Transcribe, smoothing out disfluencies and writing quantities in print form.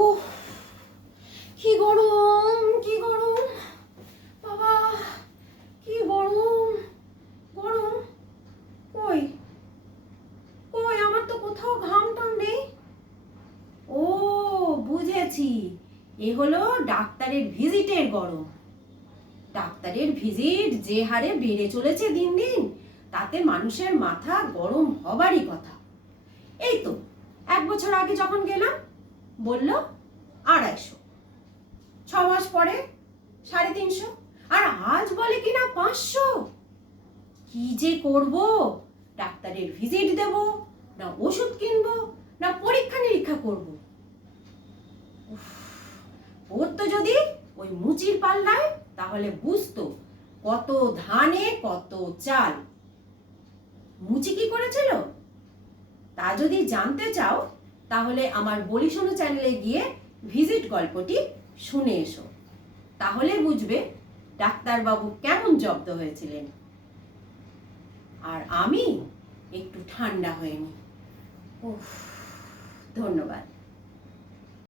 ওহ, কি গরম, কি গরম বাবা, কি গরম। গরম কই কই আমার তো কোথাও ঘাম টাম নেই। ও, বুঝেছি, এ হলো ডাক্তারের ভিজিটের গরম। ডাক্তারের ভিজিট যে হারে বেড়ে চলেছে দিন দিন, তাতে মানুষের মাথা গরম হবারই কথা। এই তো 1 বছর আগে যখন গেলাম বলল 250, 6 মাস পরে 350, আর আজ বলে কিনা 500। কি যে করব, ডাক্তারের ভিজিট দেব না ওষুধ কিনবো না পরীক্ষা নিরীক্ষা করব। পড়তো যদি ওই মুচির পাল্লায়, তাহলে বুঝতো কত ধানে কত চাল। মুচি কি করেছিল তা যদি জানতে চাও, তাহলে আমার বলি শোনো চ্যানেলে গিয়ে ভিজিট গল্পটি শুনে এসো, তাহলে বুঝবে ডাক্তারবাবু কেমন জব্দ হয়েছিলেন। আর আমি একটু ঠান্ডা হয়ে নি। ধন্যবাদ।